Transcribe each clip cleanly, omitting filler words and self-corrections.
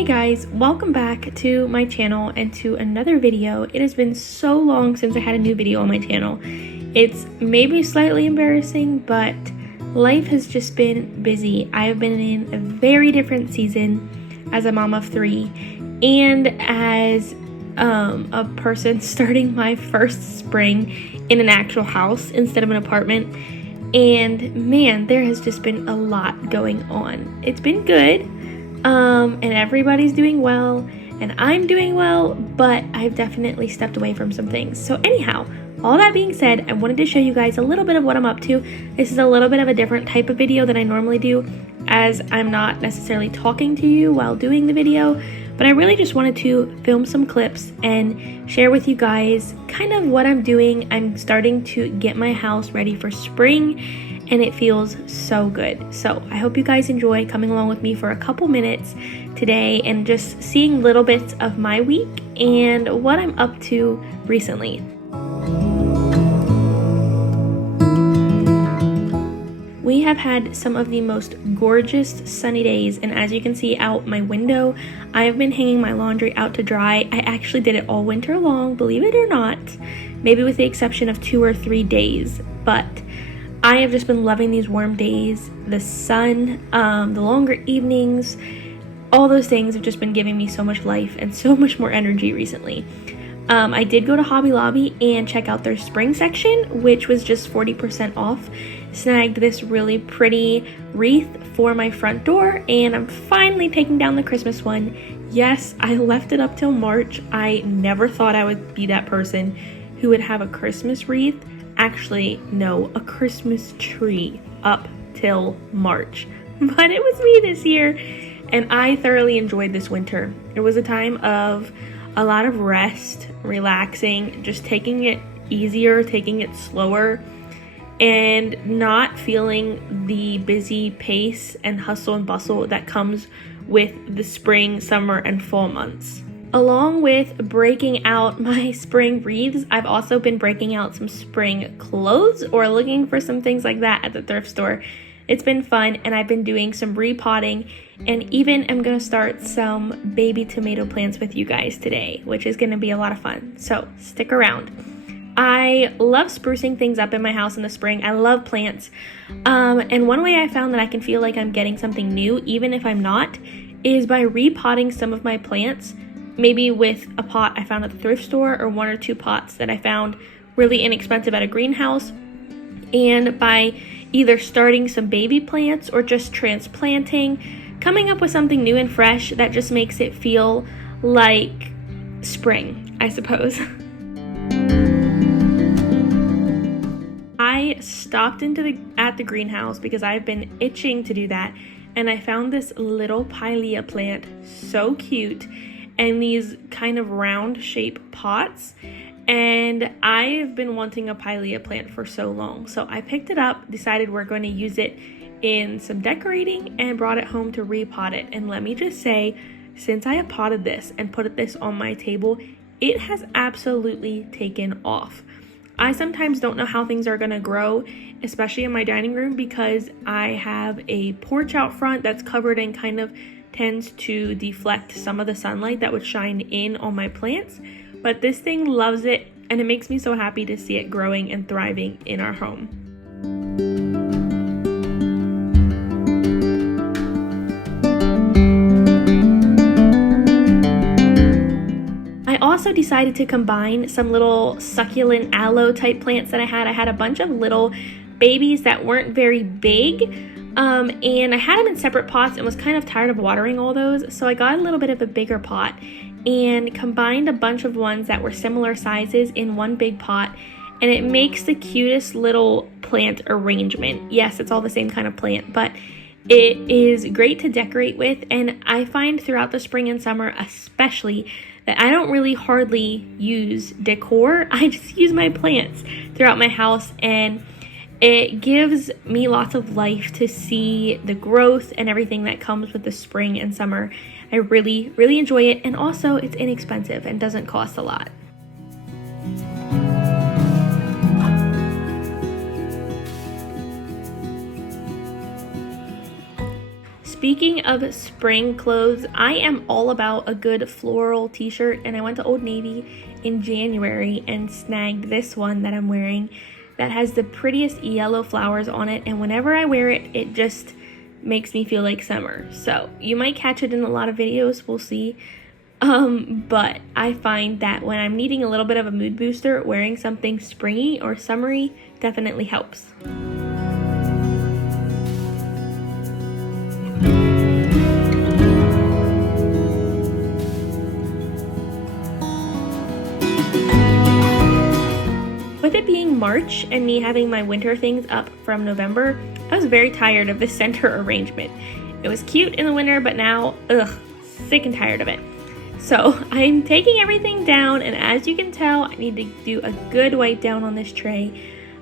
Hey guys, welcome back to my channel and to another video. It has been so long since I had a new video on my channel. It's maybe slightly embarrassing, but life has just been busy. I have been in a very different season as a mom of three and as a person starting my first spring in an actual house instead of an apartment. And man, there has just been a lot going on. It's been good. And everybody's doing well, and I'm doing well, but I've definitely stepped away from some things. So anyhow, all that being said, I wanted to show you guys a little bit of what I'm up to. This is a little bit of a different type of video than I normally do, as I'm not necessarily talking to you while doing the video, but I really just wanted to film some clips and share with you guys kind of what I'm doing. I'm starting to get my house ready for spring, and it feels so good. So I hope you guys enjoy coming along with me for a couple minutes today and just seeing little bits of my week and what I'm up to recently. We have had some of the most gorgeous sunny days, and as you can see out my window, I have been hanging my laundry out to dry. I actually did it all winter long, believe it or not, maybe with the exception of 2 or 3 days, but I have just been loving these warm days, the sun, the longer evenings. All those things have just been giving me so much life and so much more energy recently. I did go to Hobby Lobby and check out their spring section, which was just 40% off. Snagged this really pretty wreath for my front door, and I'm finally taking down the Christmas one. Yes, I left it up till March. I never thought I would be that person who would have a Christmas wreath. Actually, no, a Christmas tree up till March. But it was me this year, and I thoroughly enjoyed this winter. It was a time of a lot of rest, relaxing, just taking it easier, taking it slower, and not feeling the busy pace and hustle and bustle that comes with the spring, summer, and fall months. Along with breaking out my spring wreaths, I've also been breaking out some spring clothes or looking for some things like that at the thrift store. It's been fun, and I've been doing some repotting, and even I'm going to start some baby tomato plants with you guys today, which is going to be a lot of fun. So stick around. I love sprucing things up in my house in the spring. I love plants. And one way I found that I can feel like I'm getting something new, even if I'm not, is by repotting some of my plants. Maybe with a pot I found at the thrift store, or 1 or 2 pots that I found really inexpensive at a greenhouse. And by either starting some baby plants or just transplanting, coming up with something new and fresh that just makes it feel like spring, I suppose. I stopped at the greenhouse because I've been itching to do that, and I found this little pilea plant, so cute, and these kind of round shape pots, and I've been wanting a pilea plant for so long. So I picked it up, decided we're going to use it in some decorating, and brought it home to repot it. And let me just say, since I have potted this and put this on my table, it has absolutely taken off. I sometimes don't know how things are going to grow, especially in my dining room, because I have a porch out front that's covered and kind of tends to deflect some of the sunlight that would shine in on my plants. But this thing loves it, and it makes me so happy to see it growing and thriving in our home. I also decided to combine some little succulent aloe type plants that I had. I had a bunch of little babies that weren't very big, and I had them in separate pots and was kind of tired of watering all those, so I got a little bit of a bigger pot and combined a bunch of ones that were similar sizes in one big pot, and it makes the cutest little plant arrangement. Yes, it's all the same kind of plant, but it is great to decorate with, and I find throughout the spring and summer especially that I don't really hardly use decor. I just use my plants throughout my house, and it gives me lots of life to see the growth and everything that comes with the spring and summer. I really, really enjoy it, and also it's inexpensive and doesn't cost a lot. speaking of spring clothes, I am all about a good floral t-shirt, and I went to Old Navy in January and snagged this one that I'm wearing that has the prettiest yellow flowers on it, and whenever I wear it, it just makes me feel like summer. So you might catch it in a lot of videos, we'll see. But I find that when I'm needing a little bit of a mood booster, wearing something springy or summery definitely helps. With it being March and me having my winter things up from November, I was very tired of this center arrangement. It was cute in the winter, but now, sick and tired of it. So I'm taking everything down, and as you can tell, I need to do a good wipe down on this tray.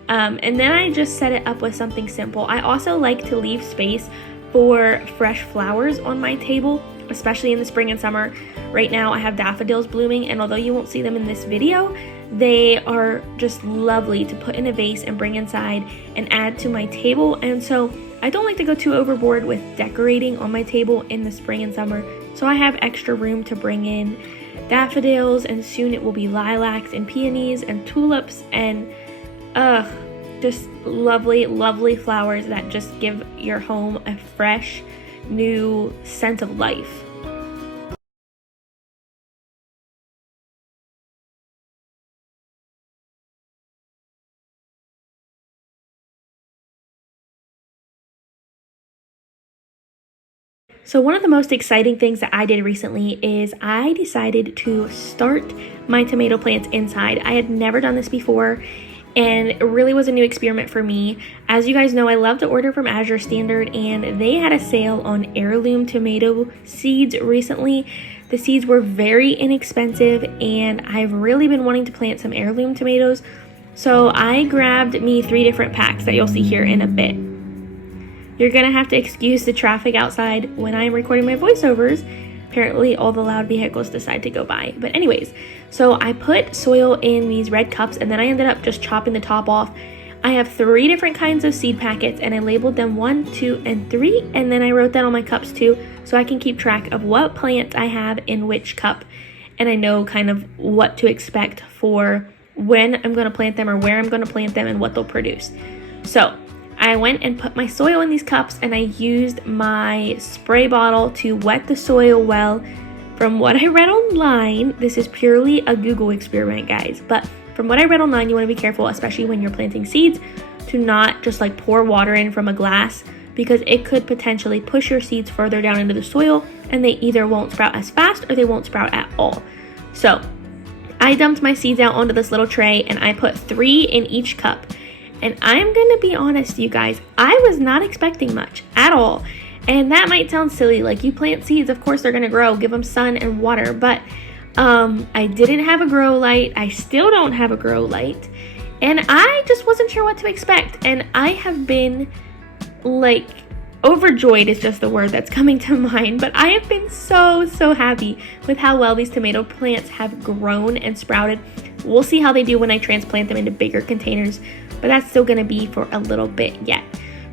And then I just set it up with something simple. I also like to leave space for fresh flowers on my table, especially in the spring and summer. Right now I have daffodils blooming, and although you won't see them in this video, they are just lovely to put in a vase and bring inside and add to my table. And so I don't like to go too overboard with decorating on my table in the spring and summer, so I have extra room to bring in daffodils, and soon it will be lilacs and peonies and tulips and just lovely, lovely flowers that just give your home a fresh, new sense of life. So one of the most exciting things that I did recently is I decided to start my tomato plants inside. I had never done this before, and it really was a new experiment for me. As you guys know, I love to order from Azure Standard, and they had a sale on heirloom tomato seeds recently. The seeds were very inexpensive, and I've really been wanting to plant some heirloom tomatoes. So I grabbed me 3 different packs that you'll see here in a bit. You're gonna have to excuse the traffic outside when I'm recording my voiceovers. Apparently all the loud vehicles decide to go by. But anyways, so I put soil in these red cups, and then I ended up just chopping the top off. I have 3 different kinds of seed packets, and I labeled them 1, 2, and 3, and then I wrote that on my cups too, so I can keep track of what plants I have in which cup, and I know kind of what to expect for when I'm gonna plant them or where I'm gonna plant them and what they'll produce. So I went and put my soil in these cups, and I used my spray bottle to wet the soil well. From what I read online, this is purely a Google experiment, guys, but from what I read online, you want to be careful, especially when you're planting seeds, to not just like pour water in from a glass, because it could potentially push your seeds further down into the soil, and they either won't sprout as fast or they won't sprout at all. So I dumped my seeds out onto this little tray, and I put 3 in each cup. And I'm gonna be honest, you guys, I was not expecting much at all. And that might sound silly, like you plant seeds, of course they're gonna grow, give them sun and water, but I didn't have a grow light. I still don't have a grow light, and I just wasn't sure what to expect. And I have been like overjoyed is just the word that's coming to mind, but I have been so happy with how well these tomato plants have grown and sprouted. We'll see how they do when I transplant them into bigger containers, but that's still gonna be for a little bit yet.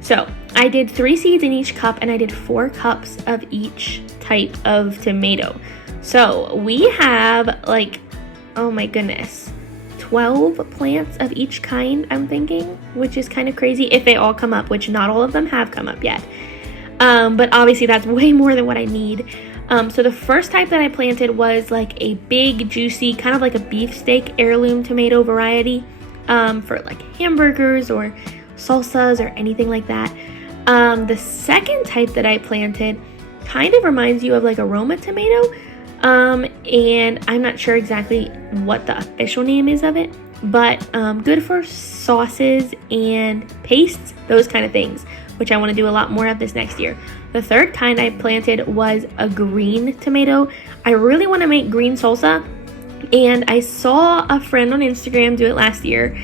So I did 3 seeds in each cup, and I did 4 cups of each type of tomato. So we have like, oh my goodness, 12 plants of each kind, I'm thinking, which is kind of crazy if they all come up, which not all of them have come up yet. But obviously that's way more than what I need. So the first type that I planted was like a big, juicy, kind of like a beefsteak heirloom tomato variety, for like hamburgers or salsas or anything like that. The second type that I planted kind of reminds you of like a Roma tomato, and I'm not sure exactly what the official name is of it, but good for sauces and pastes, those kind of things, which I want to do a lot more of this next year. The third kind I planted was a green tomato. I really want to make green salsa, and I saw a friend on Instagram do it last year,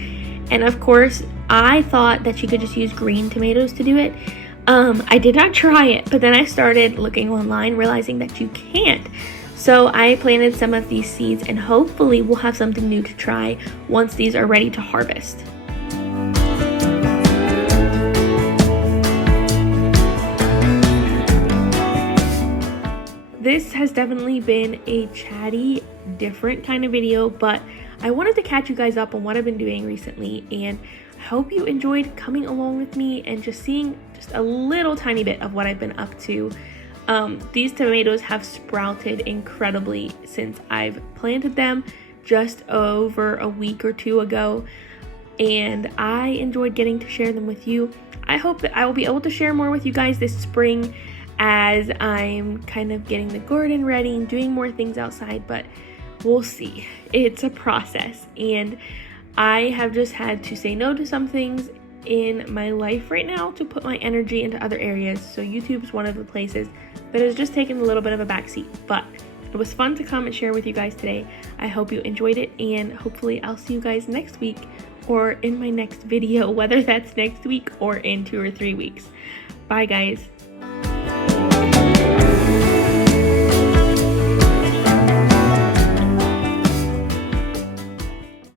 and of course I thought that you could just use green tomatoes to do it. I did not try it, but then I started looking online, realizing that you can't. So I planted some of these seeds, and hopefully we'll have something new to try once these are ready to harvest. this has definitely been a chatty, different kind of video, but I wanted to catch you guys up on what I've been doing recently, and I hope you enjoyed coming along with me and just seeing just a little tiny bit of what I've been up to. These tomatoes have sprouted incredibly since I've planted them just over a week or two ago, and I enjoyed getting to share them with you. I hope that I will be able to share more with you guys this spring as I'm kind of getting the garden ready and doing more things outside, but we'll see. It's a process, and I have just had to say no to some things in my life right now to put my energy into other areas. So YouTube's one of the places that has just taken a little bit of a backseat, but it was fun to come and share with you guys today. I hope you enjoyed it, and hopefully I'll see you guys next week or in my next video, whether that's next week or in 2 or 3 weeks. Bye guys.